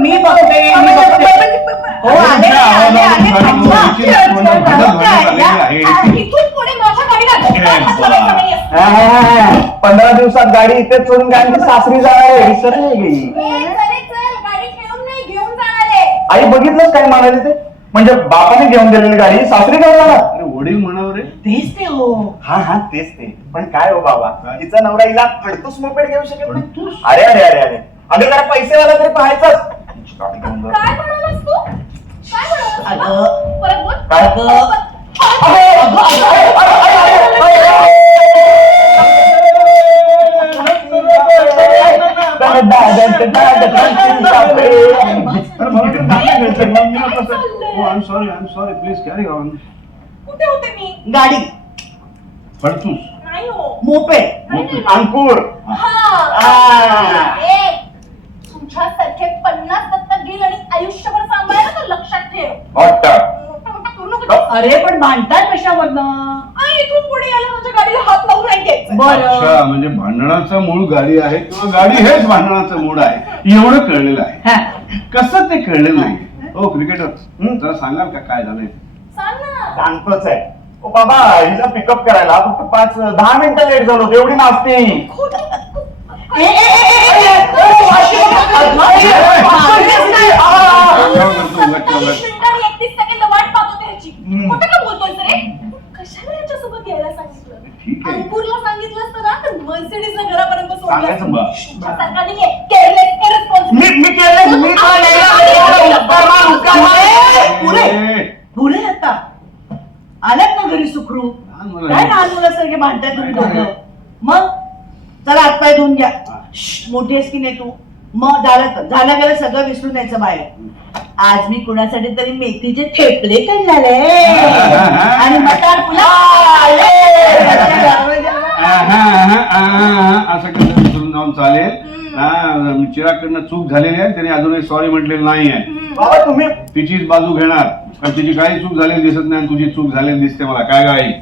मी बघते हो आले इथून पुढे माझ्या गाडीला 15 दिवसात गाडी इथेच सोडून गाडी सासरी जाणार आहे विसर नाही गेली. गाडी घेऊन नाही घेऊन जाणार आहे. आई बघितलंच काय म्हणाले ते म्हणजे बापाने घेऊन गेलेली गाडी सासरी घेऊन जाणार. अरे वडील म्हणावं रे. तेच ते हो. हा तेच ते पण काय हो बाबा तिचा नवरा हिला खडतूस मोपेड घेऊ शकेल नाही. अरे अरे अरे अरे अगं जरा पैसेवाला तरी पाहायचंच. काय म्हणालास तू काय म्हणालास अगं परत बोल काय सॉरी प्लीज कॅरी ऑन. कुठे होते मी गाडी फडतूस नाही हो मोपेड अंकुर तुमच्यासारखे 50 गेल आणि आयुष्यभर सांभाळायला तर लक्षात ठेव. करू नको. अरे पण भांडतात कशावरनं इथून पुढे याला माझ्या गाडीला हात लावून नाही द्यायचं. अच्छा म्हणजे भांडणाचा मूळ गाडी आहे किंवा गाडी हेच भांडणाचं मूळ आहे एवढं कळलेलं आहे. कसं ते कळलेलं नाही. ओ क्रिकेटर जरा सांगाल का काय झालंय. सांग ना. सांगतोच आहे. ओ बाबा हिला पिकअप करायला फक्त 5-10 मिनिटं लेट झालो एवढी नाचते. कशाला याच्यासोबत यायला सांगितलं. अंकुरला सांगितलं असतं ना तर मर्सिडीजला घरापर्यंत पुढे आता आल्यात ना घरी सुखरू काय लहान मुलासारखे भांडताय तुम्ही दोघं. मग चला हातपाय धुवून घ्या. मोठी आहेस की नाही तू. मग झालं गेलं सगळं विसरून यायचं बाहेर. आज मी कुणासाठी तरी मेथीचे ठेपले करणारे आणि मटार पुलाव असं कसं विसरून जाऊन चालेल. चिरागकडनं चूक झालेली आहे त्याने अजूनही सॉरी म्हटलेलं नाहीये. बाबा तुम्ही तिचीच बाजू घेणार कारण तिची काही चूक झालेली दिसत नाही तुझी चूक झालेली दिसते मला. काय गाई